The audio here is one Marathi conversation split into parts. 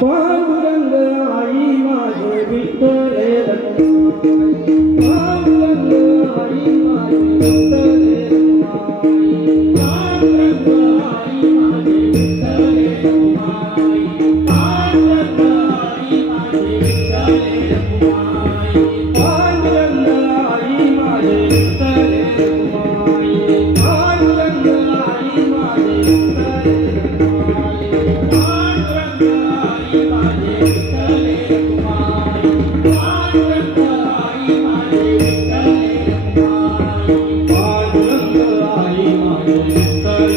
पांडुरंग आई माझे विठ्ठले पांडुरंग आई माझे विठ्ठले पांडुरंग आई माझे विठ्ठले पांडुरंग आई माझे विठ्ठले पांडुरंग आई माझे विठ्ठले पांडुरंग आई माझे विठ्ठले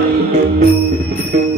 Thank you.